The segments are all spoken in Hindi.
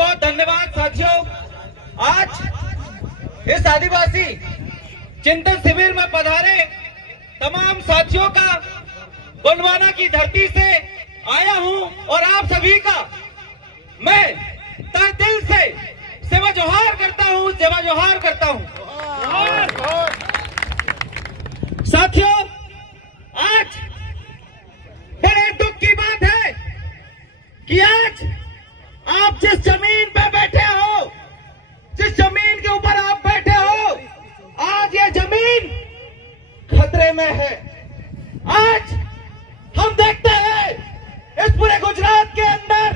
बहुत धन्यवाद साथियों। आज इस आदिवासी चिंतन शिविर में पधारे तमाम साथियों का गोंडवाना की धरती से आया हूं और आप सभी का मैं तहे दिल से सेवा जोहार करता हूं, सेवा जोहार करता हूं। साथियों, आज बड़े दुख की बात है कि आज आप जिस जमीन पे बैठे हो, जिस जमीन के ऊपर आप बैठे हो, आज ये जमीन खतरे में है। आज हम देखते हैं इस पूरे गुजरात के अंदर,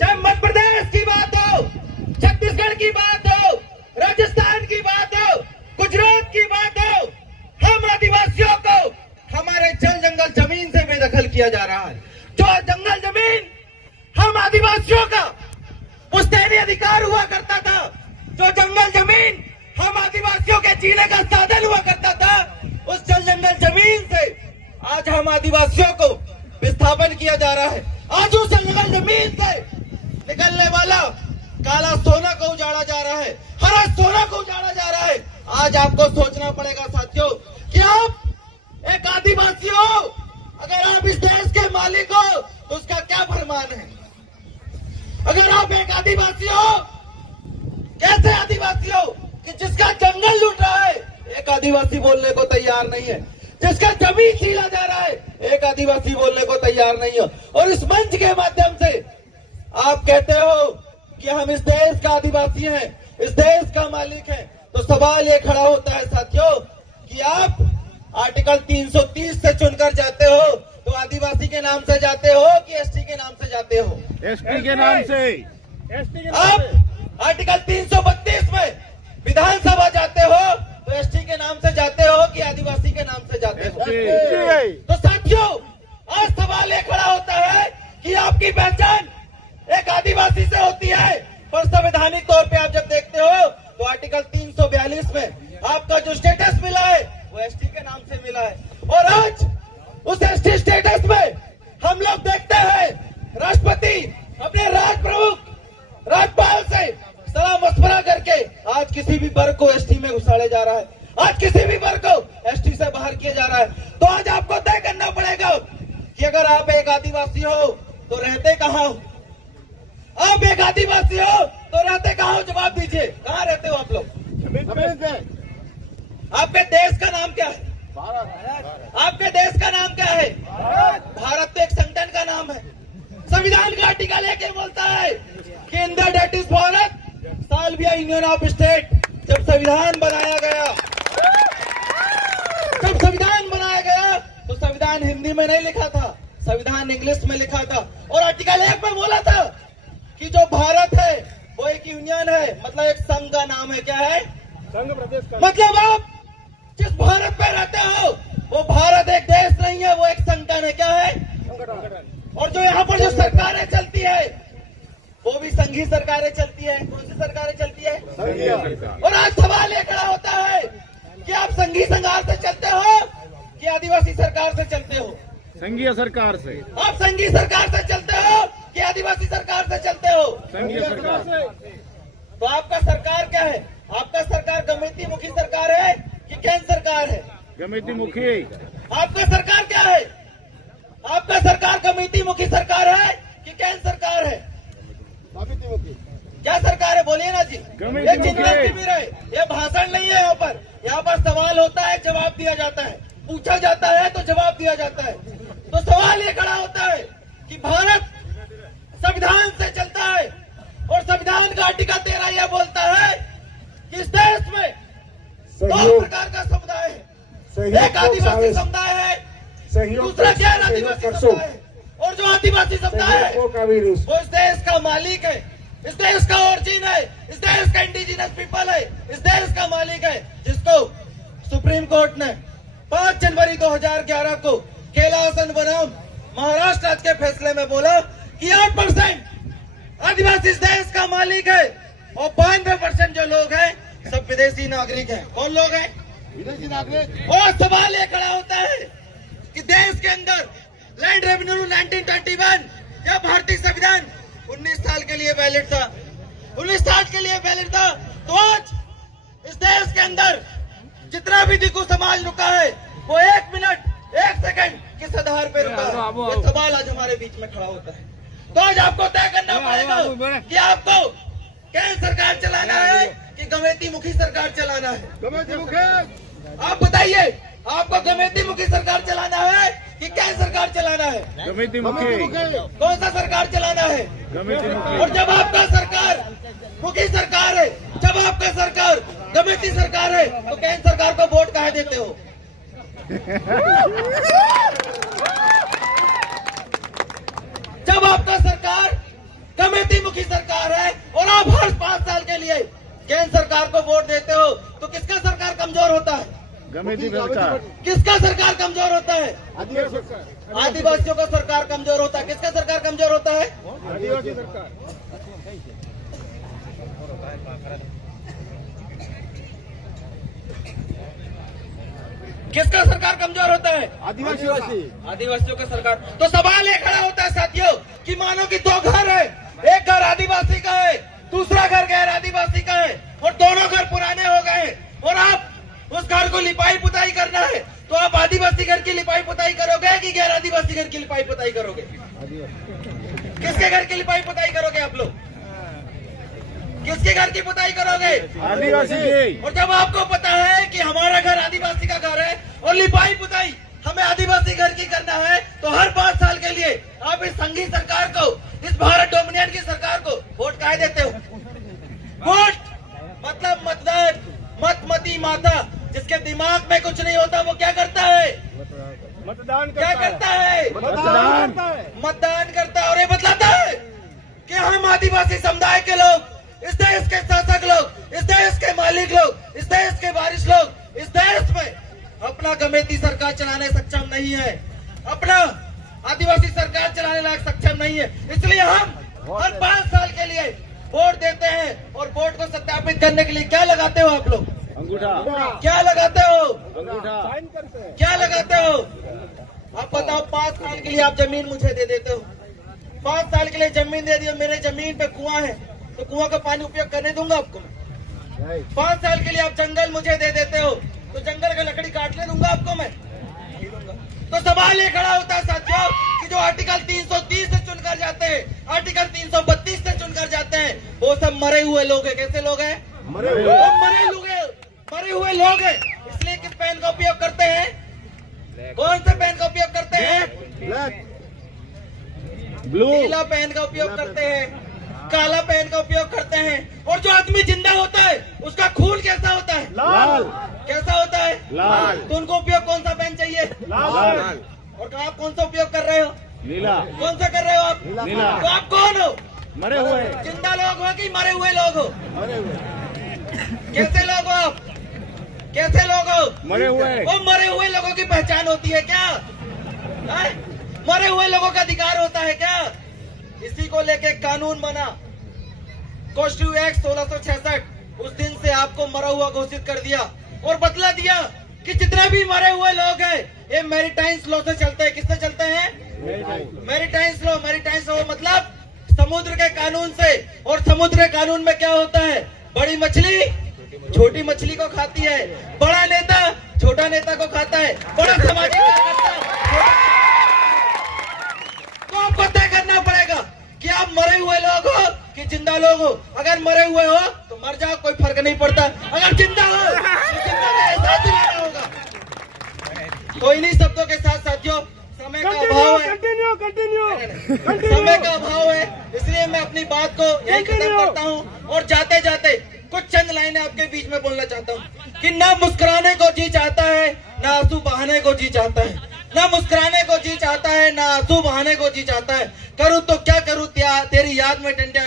चाहे मध्य प्रदेश की बात हो, छत्तीसगढ़ की बात हो, राजस्थान की बात हो, गुजरात की बात हो, हम आदिवासियों को हमारे जल जंगल जमीन से बेदखल किया जा रहा है। जो जंगल जमीन हम आदिवासियों का पुश्तैनी अधिकार हुआ करता था, जो जंगल जमीन हम आदिवासियों के जीने का साधन हुआ करता था, उस जल जंगल जमीन से आज हम आदिवासियों को विस्थापन किया जा रहा है। आज उस जंगल जमीन से निकलने वाला काला सोना को उजाड़ा जा रहा है, हरा सोना को उजाड़ा जा रहा है। आज आपको सोचना पड़ेगा साथियों कि आप एक आदिवासी हो, अगर आप इस देश के मालिक हो तो उसका क्या फरमान है। अगर आप एक आदिवासी हो, कैसे आदिवासी हो कि जिसका जंगल लूट रहा है, एक आदिवासी बोलने को तैयार नहीं है। जिसका जमीन छीना जा रहा है, एक आदिवासी बोलने को तैयार नहीं है। और इस मंच के माध्यम से आप कहते हो कि हम इस देश का आदिवासी हैं, इस देश का मालिक हैं, तो सवाल ये खड़ा होता है साथियों कि आप आर्टिकल 330 से चुनकर जाते हो तो आदिवासी के नाम से जाते हो कि एसटी के नाम से जाते हो? एसटी के नाम से। आप आर्टिकल 332 में विधानसभा जाते हो तो एसटी के नाम से जाते हो कि आदिवासी के नाम से जाते हो? तो साथियों, आज सवाल ये खड़ा होता है कि आपकी पहचान एक आदिवासी से होती है, पर संवैधानिक तौर पे आप जब देखते हो तो आर्टिकल 342 में आपका जो स्टेटस मिला है वो एसटी के नाम से मिला है। और आज उस एसटी स्टेटस में हम लोग देखते हैं राष्ट्रपति अपने राज प्रमुख राज्यपाल से सलाह मशवरा करके आज किसी भी वर्ग को एसटी में घुसाड़े जा रहा है, आज किसी भी वर्ग को एसटी से बाहर किया जा रहा है। तो आज आपको तय करना पड़ेगा कि अगर आप एक आदिवासी हो तो रहते कहाँ हो? आप एक आदिवासी हो तो रहते कहाँ हो? जवाब दीजिए, कहाँ रहते हो आप लोग? आपके देश का नाम क्या है? आपके देश का नाम क्या है? भारत तो एक संगठन का नाम है। संविधान का आर्टिकल 1 बोलता है कि India that is Bharat shall be a union of state. जब संविधान बनाया गया, तो संविधान हिंदी में नहीं लिखा था, संविधान इंग्लिश में लिखा था। और आर्टिकल 1 में बोला था कि जो भारत है वो एक यूनियन है, मतलब एक संघ का नाम है। क्या है? संघ प्रदेश का। मतलब आप जिस भारत पे रहते हो वो भारत एक देश नहीं है, वो एक संगठन है। क्या है? और जो यहाँ पर जो सरकारें चलती है वो भी संघीय सरकारें चलती है। कौन सी सरकारें चलती है? और आज सवाल ये खड़ा होता है कि आप संघीय सरकार से चलते हो कि आदिवासी सरकार से चलते हो? संघीय सरकार से। आप संघीय सरकार से चलते हो कि आदिवासी सरकार से चलते हो? संघीय सरकार से। तो आपका सरकार क्या है? आपका सरकार कमेटी मुखी सरकार है कि केंद्र सरकार है? कमेटी मुखी। आपका सरकार क्या है? आपका सरकार कमेटी मुखी सरकार है कि केंद्र सरकार है? क्या सरकार है? बोलिए ना जी। ये चिंतन शिविर है, ये भाषण नहीं है। यहाँ पर सवाल होता है, जवाब दिया जाता है, पूछा जाता है तो जवाब दिया जाता है। तो सवाल ये खड़ा होता है कि भारत संविधान से चलता है और संविधान का आर्टिकल 13 यह बोलता है कि इस देश में दो प्रकार का समुदाय है, एक आदिवासी समुदाय है, दूसरा गैर आदिवासी समुदाय है। और जो आदिवासी समुदाय है वो इस देश का मालिक है, इस देश का ओरिजिन है, इस देश का इंडिजिनस पीपल है, इस देश का मालिक है, जिसको सुप्रीम कोर्ट ने 5 जनवरी 2011 को कैलासन बनाम महाराष्ट्र राज्य के फैसले में बोला कि 8% आदिवासी इस देश का मालिक है और 92% जो लोग हैं सब विदेशी नागरिक हैं। कौन लोग हैं? विदेशी नागरिक। और सवाल ये खड़ा होता है कि देश के अंदर लैंड रेवेन्यू 1921 या भारतीय संविधान 19 साल के लिए वैलिड था, 19 साल के लिए वैलिड था, तो आज इस देश के अंदर जितना भी दिकू समाज रुका है वो 1 मिनट 1 सेकंड किस आधार पे रुका है, ये सवाल आज हमारे बीच में खड़ा होता है। तो आज आपको तय करना पड़ेगा कि आपको केंद्र सरकार चलाना है कि गमेती मुखी सरकार चलाना है। आप बताइए, आपको गमेती मुखी सरकार चलाना है कि केंद्र सरकार चलाना है? गमेती मुखी। कौन सा सरकार चलाना है? गमेती मुखी। और जब आपका सरकार मुखी सरकार है, जब आपका सरकार गमेती सरकार है, तो केंद्र सरकार को वोट काहे देते हो? जब आपका सरकार गमेती मुखी सरकार है और आप हर 5 साल के लिए केंद्र सरकार को वोट देते हो, तो किसका सरकार कमजोर होता है? गमेती सरकार। किसका सरकार कमजोर होता है? आदिवासियों का सरकार कमजोर होता है। किसका सरकार कमजोर होता है? आदिवासी सरकार। किसका सरकार कमजोर होता है? आदिवासियों का सरकार। तो सवाल ये खड़ा होता है साथियों कि मानो कि 2 घर है, एक घर आदिवासी का है, दूसरा घर गैर आदिवासी का है, और दोनों घर पुराने हो गए, और आप उस घर को लिपाई पुताई करना है, तो आप आदिवासी घर की लिपाई पुताई करोगे कि गैर आदिवासी घर की लिपाई पुताई करोगे? किसके घर की लिपाई पुताई करोगे आप लोग? किसके घर की पुताई करोगे? आदिवासी की। और जब आपको पता है कि हमारा घर आदिवासी का घर है और लिपाई पुताई हमें आदिवासी घर की करना है, तो हर 5 साल के लिए आप इस संघी सरकार को, इस भारत डोमिनियन की सरकार को वोट काहे देते हो? वोट मतलब मतदान, मतमती माता, जिसके दिमाग में कुछ नहीं होता वो क्या करता है? मतदान क्या करता है? मतदान करता है, और ये बतलाता है कि हम आदिवासी समुदाय के लोग, इस देश के शासक लोग, इस देश के मालिक लोग, इस देश के वारिस लोग इस देश में अपना गमेती सरकार चलाने सक्षम नहीं है, अपना आदिवासी सरकार चलाने लायक सक्षम नहीं है। इसलिए हम हर 5 साल के लिए वोट देते हैं, और वोट को सत्यापित करने के लिए क्या लगाते हो आप लोग? अंगूठा। क्या लगाते हो? अंगूठा। क्या लगाते हो? आप बताओ, 5 साल के लिए आप जमीन मुझे दे देते हो, 5 साल के लिए जमीन दे दियो, मेरे जमीन पे कुआं है, तो कुआं का पानी उपयोग करने दूंगा आपको मैं? 5 साल के लिए आप जंगल मुझे दे देते हो, तो जंगल का लकड़ी काटने दूंगा आपको मैं? तो सवाल ये खड़ा होता है साथियों कि जो आर्टिकल 330 से चुनकर जाते हैं, आर्टिकल 332 से चुनकर जाते हैं, वो सब मरे हुए लोग हैं। कैसे लोग हैं? मरे हुए लोग हैं। इसलिए किस पेन का उपयोग करते हैं? कौन से पेन का उपयोग करते हैं? ब्लू। नीला पेन का उपयोग करते हैं, काला पेन का उपयोग करते हैं। और जो आदमी जिंदा होता है उसका खून कैसा होता है? लाल। कैसा होता है? लाल। तो उनको उपयोग कौन सा पेन चाहिए? लाल। और आप कौन सा उपयोग कर रहे हो? नीला। कौन सा कर रहे हो आप? नीला। तो आप कौन हो? मरे हुए। जिंदा लोग हो कि मरे हुए लोग हो? कैसे लोग हो आप? कैसे लोग हो? मरे हुए। वो मरे हुए लोगों की पहचान होती है क्या? है? मरे हुए लोगों का अधिकार होता है क्या? इसी को लेके कानून बना, कोस्टू एक्ट 1666। उस दिन से आपको मरा हुआ घोषित कर दिया और बतला दिया कि जितने भी मरे हुए लोग हैं ये मैरीटाइम्स लॉ से चलते हैं। किससे चलते हैं? मैरीटाइम्स लॉ। मैरीटाइम्स लॉ मतलब समुद्र के कानून से। और समुद्र के कानून में क्या होता है? बड़ी मछली छोटी मछली को खाती है, बड़ा नेता छोटा नेता को खाता है, बड़ा सामाजिक कार्यकर्ता। तो आपको तय करना पड़ेगा कि आप मरे हुए लोग हो कि जिंदा लोग हो। अगर मरे हुए हो तो मर जाओ, कोई फर्क नहीं पड़ता। अगर जिंदा हो तो जिंदा का एहसास दिलाना होगा। तो इन्हीं शब्दों के साथ साथियों, समय का अभाव है, समय का अभाव है, इसलिए मैं अपनी बात को यही खत्म करता हूँ। और जाते जाते कुछ चंद लाइनें आपके बीच में बोलना चाहता हूँ कि ना मुस्कुराने को जी चाहता है, ना आंसू बहाने को जी चाहता है। ना मुस्कुराने को जी चाहता है, ना आंसू बहाने को जी चाहता है। करूँ तो क्या करूँ तेरी याद में टंटे